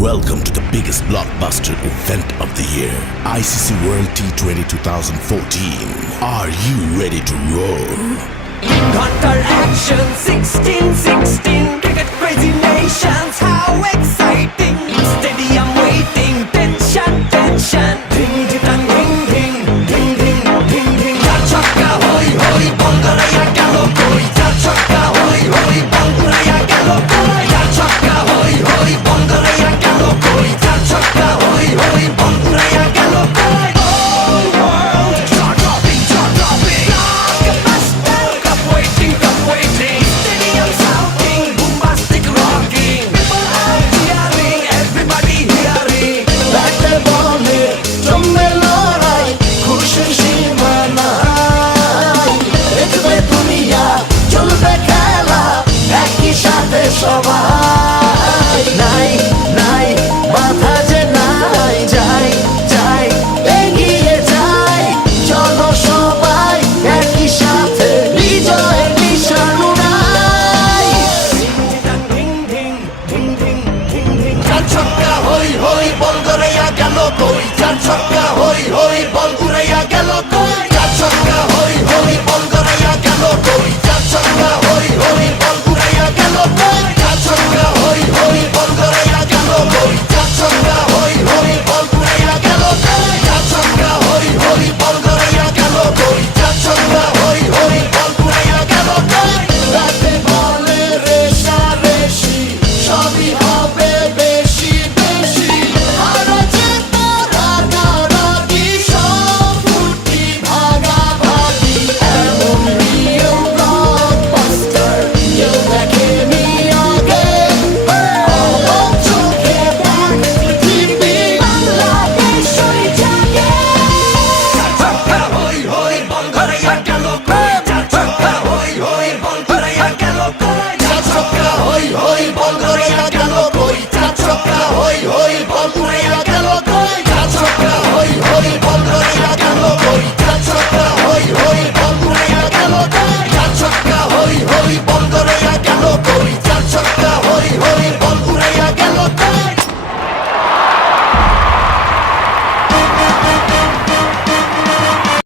Welcome to the biggest blockbuster event of the year, ICC World T20 2014. Are you ready to roll? Hunter action 16-16 cricket crazy nations, how exciting! Stadium waiting, tension. Ding ding ding ding ding ding ding ding. Char chakka hoi hoi, Bangaraya gelo koi. Char chakka hoi hoi, Bangaraya gelo koi. Char chakka hoi hoi, Bangaraya gelo koi. Char chakka hoi hoi, Bangaraya gelo koi. Whole world jaw dropping. Blockbuster, cup waiting. Stadium shouting, bombastic rocking. People are cheering, everybody hearing. ব্যাটে বলে জমবে লড়াই, খুশির সীমা নাই। দেখবে দুনিয়া, চলবে খেলা, একই সাথে সবাই। নাই বাধা যে নাই, যাই এগিয়ে যাই। চলো সবাই একই সাথে, বিজয়ের নিশান উড়াই। Ding ding ding ding ding ding. চার ছক্কা হই হই, বল গড়াইয়া গেল কই। চার ছক্কা হই হই, বল উড়াইয়া গেল কই। চার ছক্কা হই হই, বল গড়াইয়া গেল কই। চার ছক্কা হই হই, বল উড়াইয়া গেল কই। চার ছক্কা হই হই, বল গড়াইয়া গেল কই। চার ছক্কা হই হই, বল উড়াইয়া গেল কই। চার ছক্কা হই হই, বল গড়াইয়া গেল কই। চার ছক্কা হই হই, বল উড়াইয়া গেল কই। রাতে বলে রেশারেশি, সবই